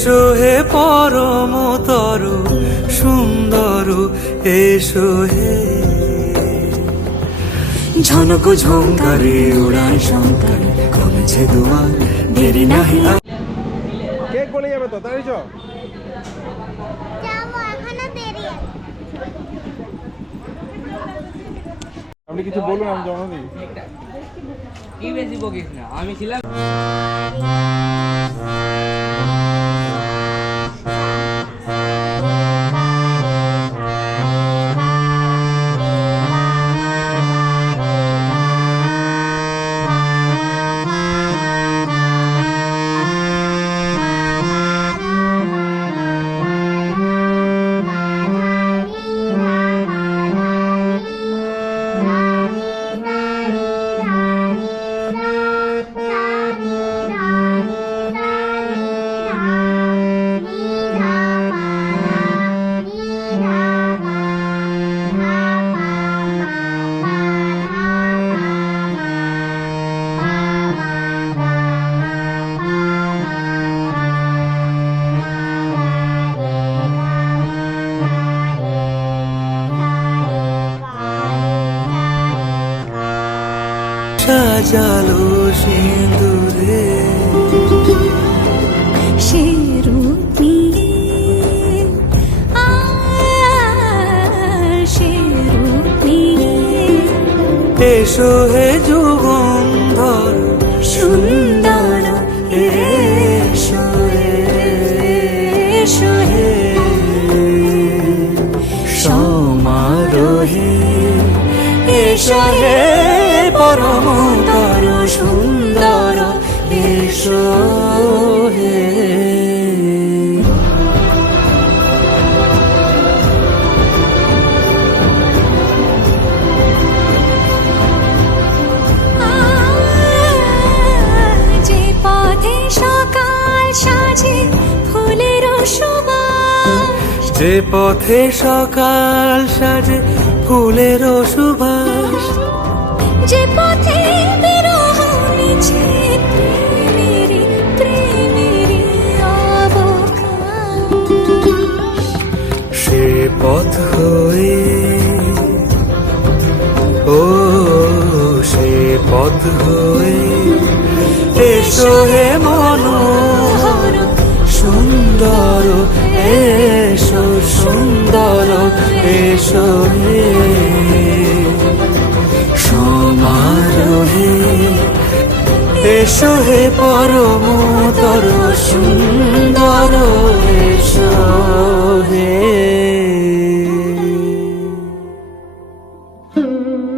এসো হে পরমতর সুন্দর এসো হে। ঝনক ঝঙ্কারে উড়ায় শঙ্কার কমেছে দুয়ার দেরি নাহি। কেক বলে যাবে তো তাই চো আপনি কিছু বলুন, আমি জন্মদিন কি বেশি বকিস না, আমি ছিলাম। সাজালো সিঁদুরে সে রূপ নিয়ে, সে রূপ নিয়ে এসো হে যুগন্ধর সুন্দর এসো, এসো হে সমারোহে। এসো হে পরমতর সুন্দর এসো হে। যে পথে সকাল সাজে ফুলের সুবাস, যে পথে সকাল সাজে ফুলের সুবাস, যে পথে বিরহ মিছে প্রেমেরি প্রেমেরি অবকাশ, সে পথ হয়ে ও সে পথ হয়ে এসো হে মনোহর সুন্দর এসো সুন্দর এসো হে সমারোহে। এসো হে পরমতর সুন্দর এসো হে।